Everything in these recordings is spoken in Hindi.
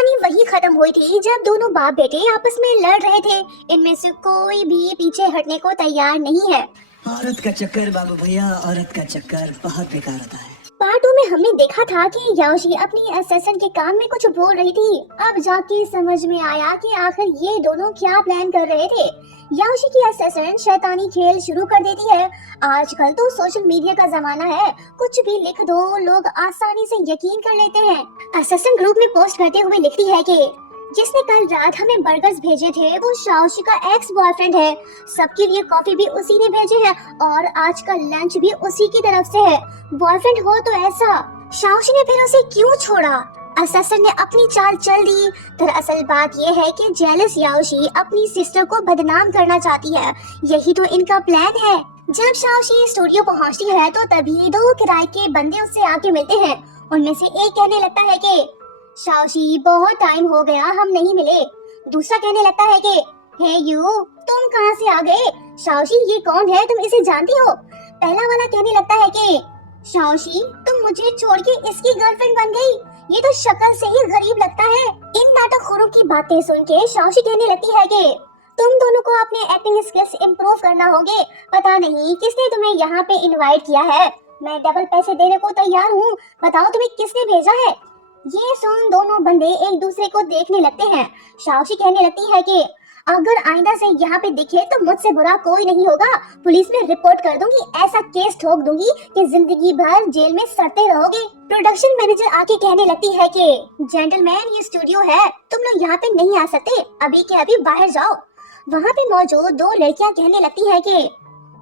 कहानी वही खत्म हुई थी जब दोनों बाप बेटे आपस में लड़ रहे थे। इनमें से कोई भी पीछे हटने को तैयार नहीं है। औरत का चक्कर बाबू भैया, औरत का चक्कर बहुत बेकार होता है। पार्ट 2 में हमने देखा था कि याओशी अपनी असेसन के काम में कुछ बोल रही थी। अब जाके समझ में आया कि आखिर ये दोनों क्या प्लान कर रहे थे। याओशी की असेसन शैतानी खेल शुरू कर देती है। आजकल तो सोशल मीडिया का जमाना है, कुछ भी लिख दो लोग आसानी से यकीन कर लेते हैं। असेसन ग्रुप में पोस्ट करते हुए लिखती है कि जिसने कल रात हमें बर्गर्स भेजे थे वो शाओशी का एक्स बॉयफ्रेंड है। सबके लिए कॉफी भी उसी ने भेजे है और आज का लंच भी उसी की तरफ से है। बॉयफ्रेंड हो तो ऐसा, शाओशी ने फिर उसे क्यों छोड़ा? असेसन ने अपनी चाल चल दी। दरअसल बात ये है कि जेलस याओशी अपनी सिस्टर को बदनाम करना चाहती है। यही तो इनका प्लान है। जब शाओशी स्टूडियो पहुंचती है तो तभी दो किराए के बंदे उससे आके मिलते हैं। उनमें से एक कहने लगता है कि शाओशी बहुत टाइम हो गया हम नहीं मिले। दूसरा कहने लगता है कि हे यू, तुम कहां से आ गए? शाओशी ये कौन है, तुम इसे जानती हो? पहला वाला कहने लगता है कि शाओशी तुम मुझे छोड़ के इसकी गर्लफ्रेंड बन गई, ये तो शक्ल से ही गरीब लगता है। इन नाटकखोरों की बातें सुन के शाओशी कहने लगती है कि तुम दोनों को अपने एक्टिंग स्किल्स इम्प्रूव करना होंगे। पता नहीं किसने तुम्हें यहाँ पे इनवाइट किया है, मैं डबल पैसे देने को तैयार हूँ। बताओ तुम्हें किसने भेजा है? ये सुन दोनों बंदे एक दूसरे को देखने लगते हैं। शाओशी कहने लगती है कि अगर आइंदा से यहाँ पे दिखे तो मुझसे बुरा कोई नहीं होगा, पुलिस में रिपोर्ट कर दूंगी, ऐसा केस ठोक दूंगी कि जिंदगी भर जेल में सड़ते रहोगे। प्रोडक्शन मैनेजर आके कहने लगती है कि जेंटलमैन ये स्टूडियो है, तुम लोग यहाँ पे नहीं आ सकते, अभी के अभी बाहर जाओ। वहाँ पे मौजूद दो लड़कियाँ कहने लगती है कि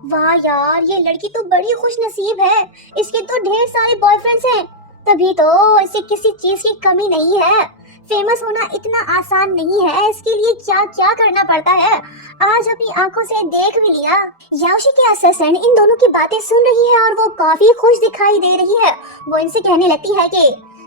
वाह यार, ये लड़की तो बड़ी खुश नसीब है, इसके तो ढेर सारे बॉयफ्रेंड्स हैं, तभी तो इसे किसी चीज की कमी नहीं है। फेमस होना इतना आसान नहीं है, इसके लिए क्या क्या करना पड़ता है, आज अपनी आंखों से देख भी लिया। याओशी के असिस्टेंट इन दोनों की बातें सुन रही है और वो काफी खुश दिखाई दे रही है। वो इनसे कहने लगती है कि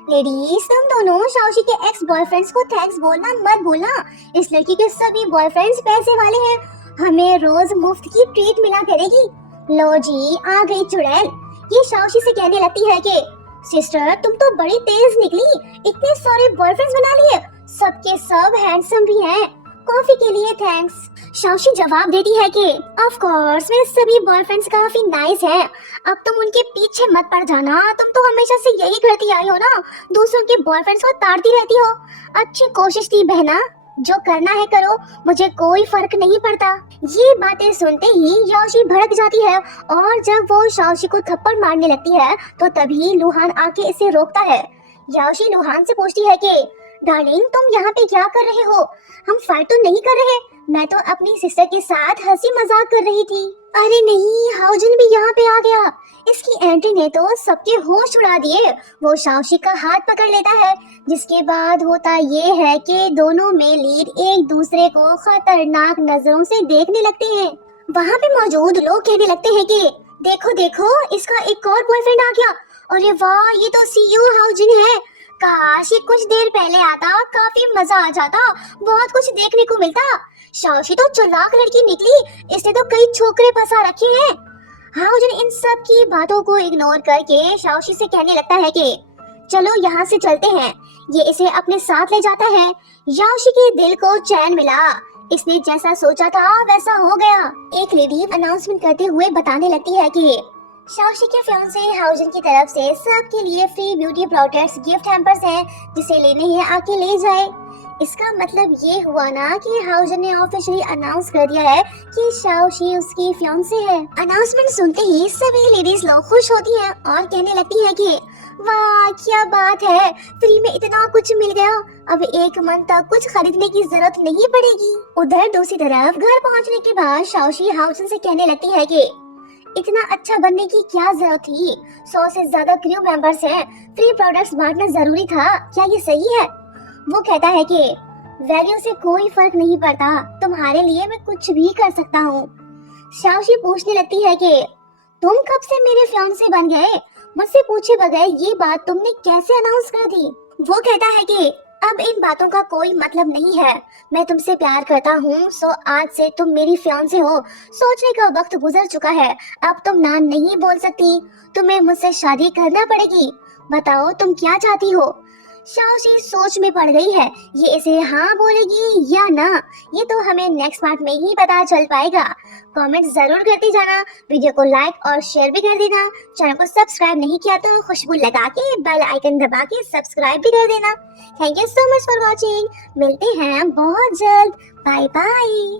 लेडीज, तुम दोनों शाओशी के एक्स बॉयफ्रेंड्स को थैंक्स बोलना मत भूलना। इस लड़की के सभी बॉयफ्रेंड्स पैसे वाले हैं, हमें रोज मुफ्त की ट्रीट मिला करेगी। लो जी, आ गई चुड़ैल। ये शाओशी से कहने लगती है कि सिस्टर तुम तो बड़ी तेज निकली, इतने सारे बॉयफ्रेंड्स बना लिए, सबके सब हैंडसम भी हैं। कॉफी के लिए थैंक्स। शाओशी जवाब देती है कि ऑफ कोर्स मेरे सभी बॉयफ्रेंड्स काफी नाइस हैं। अब तुम उनके पीछे मत पड़ जाना, तुम तो हमेशा से यही करती आई हो ना, दूसरों के बॉयफ्रेंड्स को ताड़ती रहती हो। अच्छी कोशिश थी बहना, जो करना है करो, मुझे कोई फर्क नहीं पड़ता। ये बातें सुनते ही याओशी भड़क जाती है और जब वो शाओशी को थप्पड़ मारने लगती है तो तभी लुहान आके इसे रोकता है। याओशी लुहान से पूछती है कि डार्लिंग तुम यहाँ पे क्या कर रहे हो? हम फाइट तो नहीं कर रहे, मैं तो अपनी सिस्टर के साथ हंसी मजाक कर रही थी। अरे नहीं, हाउजन भी यहाँ पे आ गया। इसकी एंट्री ने तो सबके होश उड़ा दिए। वो शाओशी का हाथ पकड़ लेता है, जिसके बाद होता ये है कि दोनों में लीड एक दूसरे को खतरनाक नजरों से देखने लगते हैं। वहाँ पे मौजूद लोग कहने लगते हैं कि देखो देखो, इसका एक और बॉयफ्रेंड आ गया। अरे वाह, ये तो सीईओ हाउजन है। काश ये कुछ देर पहले आता, काफी मजा आ जाता, बहुत कुछ देखने को मिलता। शाओशी तो चालाक लड़की निकली, इसने तो कई छोकरे फंसा रखे हैं। हाउजन इन सब की बातों को इग्नोर करके शाओशी से कहने लगता है कि चलो यहाँ से चलते हैं। ये इसे अपने साथ ले जाता है। याओशी के दिल को चैन मिला, इसने जैसा सोचा था वैसा हो गया। एक लेडी अनाउंसमेंट करते हुए बताने लगती है कि शाओशी के फियांसे हाउजन की तरफ से सबके लिए free beauty products gift hampers हैं, जिसे लेने है आके ले जाए। इसका मतलब ये हुआ ना कि हाउजन ने ऑफिशियली अनाउंस कर दिया है कि शाओशी उसकी फियांसे है। अनाउंसमेंट सुनते ही सभी लेडीज लोग खुश होती हैं और कहने लगती हैं कि वाह क्या बात है, फ्री में इतना कुछ मिल गया, अब एक मंथ तक कुछ खरीदने की जरूरत नहीं पड़ेगी। उधर दूसरी तरफ घर पहुंचने के बाद शाओशी हाउजन से कहने लगती है कि इतना अच्छा बनने की क्या जरूरत थी, 100 से ज्यादा क्रू मेंबर्स हैं, फ्री प्रोडक्ट्स बांटना जरूरी था, क्या ये सही है? वो कहता है कि वैल्यू से कोई फर्क नहीं पड़ता, तुम्हारे लिए मैं कुछ भी कर सकता हूँ। शाओशी पूछने लगती है कि तुम कब से मेरे फियांसे बन गए? मुझसे पूछे बगैर ये बात तुमने कैसे अनाउंस कर दी? वो कहता है कि अब इन बातों का कोई मतलब नहीं है, मैं तुमसे प्यार करता हूँ, सो आज से तुम मेरी फियांसे हो। सोचने का वक्त गुजर चुका है, अब तुम ना नहीं बोल सकती, तुम्हें मुझसे शादी करना पड़ेगी। बताओ तुम क्या चाहती हो? शाओशी सोच में पड़ गई है, ये इसे हाँ बोलेगी या ना, ये तो हमें नेक्स्ट पार्ट में ही पता चल पाएगा। कमेंट जरूर करते जाना, वीडियो को लाइक और शेयर भी कर देना, चैनल को सब्सक्राइब नहीं किया तो खुशबू लगा के बेल आइकन दबा के सब्सक्राइब भी कर देना। Thank you so much for watching, मिलते हैं बहुत जल्द, बाय बाय।